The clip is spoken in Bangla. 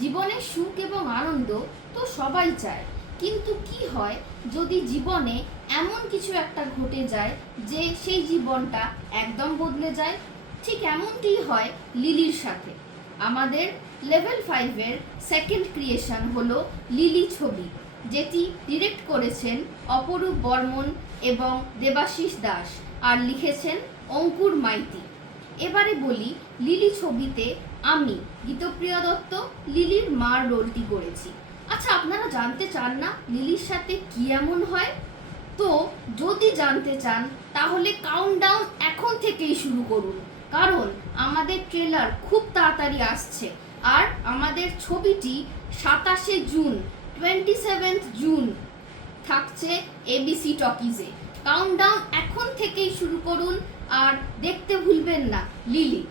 জীবনে সুখ এবং আনন্দ তো সবাই চায়, কিন্তু কি হয় যদি জীবনে এমন কিছু একটা ঘটে যায় যে সেই জীবনটা একদম বদলে যায়। ঠিক এমনটিই হয় লিলির সাথে। আমাদের লেভেল 5-এর সেকেন্ড ক্রিয়েশন হলো লিলি ছবি, যেটি ডিরেক্ট করেছেন অপরূপ বর্মন এবং দেবাশিস দাস, আর লিখেছেন অঙ্কুর মাইতি। এবারে বলি, লিলি ছবিতে আমি গীতপ্রিয়া দত্ত লিলির মার রোলটি করেছি। আচ্ছা, আপনারা জানতে চান না লিলির সাথে কি এমন হয়? তো যদি জানতে চান তাহলে কাউন্টডাউন এখন থেকেই শুরু করুন, কারণ আমাদের ট্রেলার খুব তাড়াতাড়ি আসছে। আর আমাদের ছবিটি 27 জুন 27 জুন থাকছে ABC টকিজে। কাউন্টডাউন এখন থেকেই শুরু করুন আর দেখতে ভুলবেন না লিলি।